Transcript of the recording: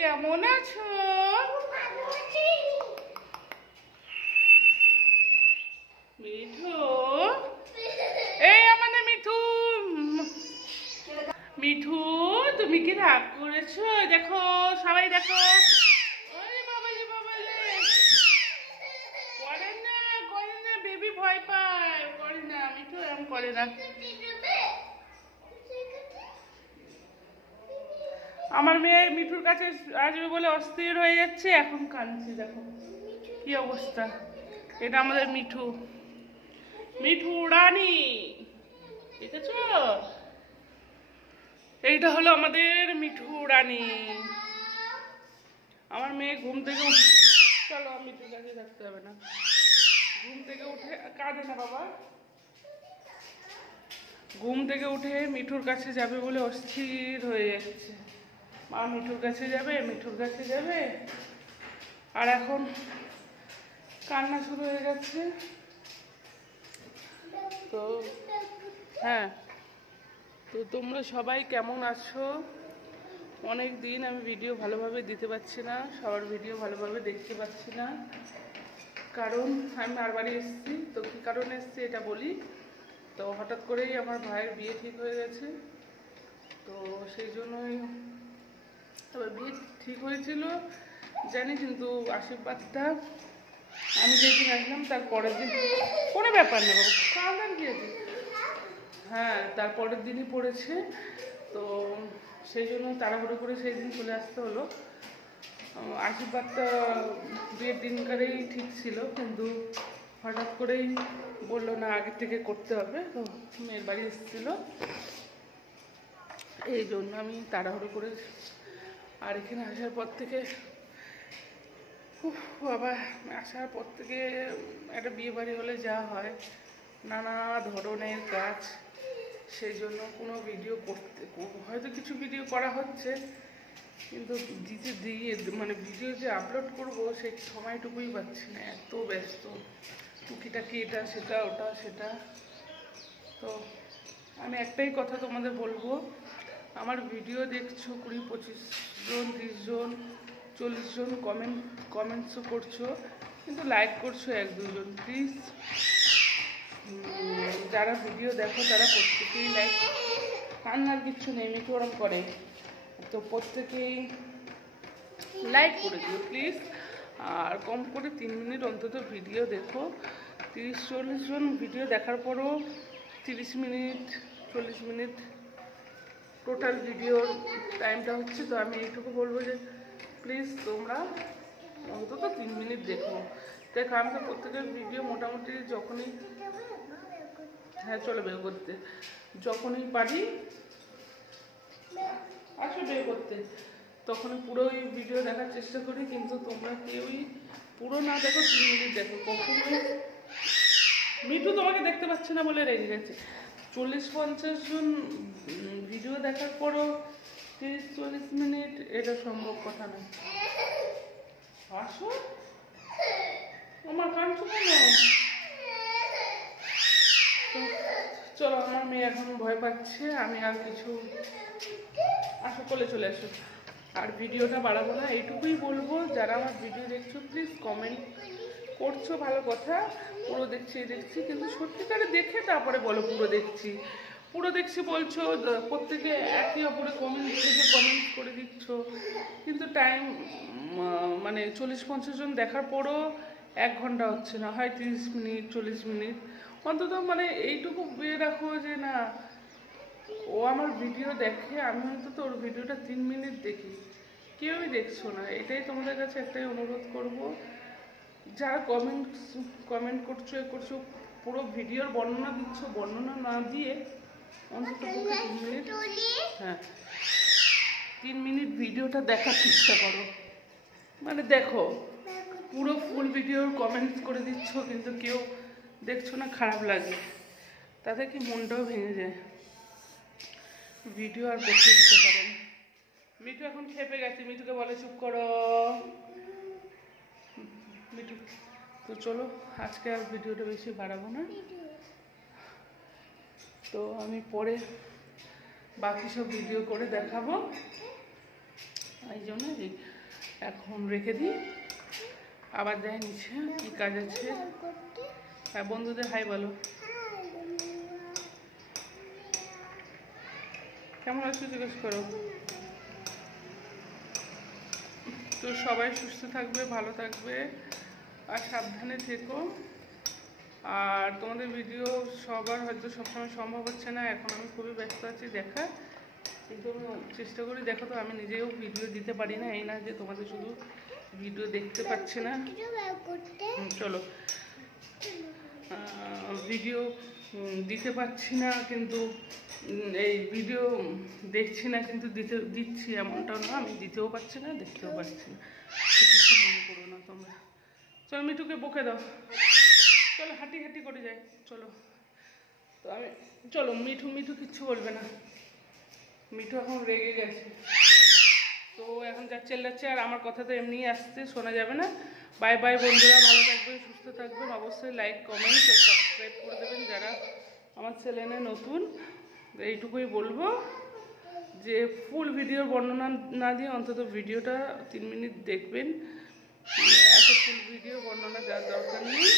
কেমন আছো? মিঠু, এই আমাদের মিঠু। মিঠু, তুমি কি রাগ করেছো? দেখো, সবাই দেখো। করে না, করে না, বেবি ভয় পায়। করে না, মিঠু এরকম করে না। আমার মেয়ে মিঠুর কাছে আসবে বলে অস্থির হয়ে যাচ্ছে, এখন কাঁদছে। দেখো কি অবস্থা। এটা আমাদের মিঠু, মিঠু রানী, দেখেছো? এইটা হলো আমাদের মিঠু রানী। আমার মেয়ে ঘুম থেকে উঠে, চলো মিঠুর কাছে থাকতে হবে না। ঘুম থেকে উঠে কাঁদে না বাবা। ঘুম থেকে উঠে মিঠুর কাছে যাবে বলে অস্থির হয়ে যাচ্ছে। মা মিঠুর কাছে যাবে, মিঠুর কাছে যাবে। আর এখন কান্না শুরু হয়ে যাচ্ছে। তো হ্যাঁ, তো তোমরা সবাই কেমন আছো? অনেক দিন আমি ভিডিও ভালোভাবে দিতে পারছি না, সবার ভিডিও ভালোভাবে দেখতে পাচ্ছি না, কারণ আমি আর বাড়ি এসেছি। তো কী কারণে এসেছি এটা বলি। তো হঠাৎ করেই আমার ভাইয়ের বিয়ে ঠিক হয়ে গেছে। তো সেই জন্যই, তবে বিয়ে ঠিক হয়েছিল জানি, কিন্তু আশীর্বাদটা আমি যেদিন আসলাম তার পরের দিন, কোনো ব্যাপার না বাবু, কান্দার কি আছে, হ্যাঁ তার পরের দিনই পড়েছে। তো সেই জন্য তাড়াহুড়ো করে সেই দিন চলে আসতে হলো। আশীর্বাদটা বিয়ের দিনকারেই ঠিক ছিল, কিন্তু হঠাৎ করেই বললো না আগের থেকে করতে হবে। তো মেয়ের বাড়ি এসেছিলো, এই জন্য আমি তাড়াহুড়ো করে। আর এখানে আসার পর থেকে বাবা, আসার পর থেকে একটা বিয়ে বাড়ি হলে যা হয়, নানা ধরনের কাজ, সেই জন্য কোনো ভিডিও করতে, হয়তো কিছু ভিডিও করা হচ্ছে, কিন্তু দিতে দিয়ে মানে ভিডিও যে আপলোড করব সেই সময়টুকুই পাচ্ছি না, এত ব্যস্ত টুকিটাকি এটা সেটা ওটা সেটা। তো আমি একটাই কথা তোমাদের বলবো, আমার ভিডিও দেখছো 20-25 জন, 30 জন, 40 জন, কমেন্টসও করছো, কিন্তু লাইক করছো 1-2 জন। প্লিজ যারা ভিডিও দেখো তারা প্রত্যেকেই লাইক, কান্নার কিচ্ছু নেই, মিঠু ওরম করে, তো প্রত্যেকেই লাইক করে দিও প্লিজ। আর কম করে 3 মিনিট অন্তত ভিডিও দেখো। 30-40 জন ভিডিও দেখার পরও 30 মিনিট 40 মিনিট টোটাল ভিডিওর টাইমটা হচ্ছে। তো আমি এইটুকু বলবো যে প্লিজ তোমরা অন্তত 3 মিনিট দেখো। দেখো আমি তো প্রত্যেকের ভিডিও মোটামুটি যখনই, হ্যাঁ চলো বের করতে, যখনই পারি আসো বের করতে, তখনই পুরোই ভিডিও দেখার চেষ্টা করি। কিন্তু তোমরা কেউই পুরো না দেখো, 3 মিনিট দেখো। কখনো মিঠু তোমাকে দেখতে পাচ্ছে না বলে রেগে গেছে। 40-50 জন ভিডিও দেখার পরও 30-40 মিনিট, এটা সম্ভব কথা নয়। আসো, আমার কাঁদছো কেন? চলো, আমার মেয়ে এখন ভয় পাচ্ছে, আমি আর কিছু, আসো কোলে চলে আসো। আর ভিডিওটা বাড়াবো না, এইটুকুই বলবো, যারা আমার ভিডিও দেখছো প্লিজ কমেন্ট করছো ভালো কথা, পুরো দেখছি দেখছি, কিন্তু সত্যিকারে দেখে তারপরে বলো পুরো দেখছি, পুরো দেখছি বলছো, প্রত্যেকে একই অপরে কমেন্ট করে দিচ্ছ, কিন্তু টাইম মানে 40-50 জন দেখার পরও 1 ঘন্টা হচ্ছে না, হয় 30 মিনিট 40 মিনিট অন্তত, মানে এইটুকু বের রাখো যে না ও আমার ভিডিও দেখে, আমি অন্তত ওর ভিডিওটা 3 মিনিট দেখি। কেউই দেখছো না, এটাই তোমাদের কাছে একটাই অনুরোধ করব। যারা কমেন্ট করছো করছো, পুরো ভিডিওর বর্ণনা দিচ্ছ, বর্ণনা না দিয়ে অন্তত 3 মিনিট, হ্যাঁ 3 মিনিট ভিডিওটা দেখার চেষ্টা করো। মানে দেখো পুরো ফুল ভিডিওর কমেন্টস করে দিচ্ছ, কিন্তু কেউ দেখছো না, খারাপ লাগে, তাতে কি মনটাও ভেঙে যায়, ভিডিও আর করতে ইচ্ছে করে না। মিঠু এখন খেপে গেছে, মিঠুকে বলে চুপ করো মিঠু। তো চলো, আজকে আর ভিডিওটা বেশি বাড়াবো না, তো আমি পরে বাকি সব ভিডিও করে দেখাবো। এই জন্য এখন রেখে দিই, আবার যাই নিচে, কি কাজ আছে। হ্যাঁ, বন্ধুদের হাই বলো। কেমন আছো জিজ্ঞেস করো। তো সবাই সুস্থ থাকবে, ভালো থাকবে আর সাবধানে থেকো। আর তোমাদের ভিডিও সবার হয়তো সবসময় সম্ভব হচ্ছে না, এখন আমি খুবই ব্যস্ত আছি দেখা, কিন্তু আমি চেষ্টা করি। দেখো তো আমি নিজেও ভিডিও দিতে পারি না, এই না যে তোমাদের শুধু ভিডিও দেখতে পাচ্ছি না। চলো, ভিডিও দিতে পারছি না কিন্তু এই ভিডিও দেখছি না কিন্তু দিচ্ছি, এমনটাও না আমি দিতেও পারছি না দেখতেও পাচ্ছি না, কিছু মনে করো না তোমরা। চলো মিঠুকে বকে দাও, চলো হাঁটি হাঁটি করে যাই, চলো। তো আমি চলো, মিঠু কিচ্ছু বলবে না, মিঠু এখন রেগে গেছে, তো এখন যা চেল্লাচ্ছে, আর আমার কথা তো এমনিই আসছে, শোনা যাবে না। বাই বাই বন্ধুরা, ভালো থাকবেন, সুস্থ থাকবেন, অবশ্যই লাইক কমেন্ট ও সাবস্ক্রাইব করে দেবেন যারা আমার চ্যানেলে নতুন। এইটুকুই বলবো যে ফুল ভিডিওর বর্ণনা না দিয়ে অন্তত ভিডিওটা 3 মিনিট দেখবেন, এত ফুল ভিডিও বর্ণনা দেওয়ার দরকার নেই।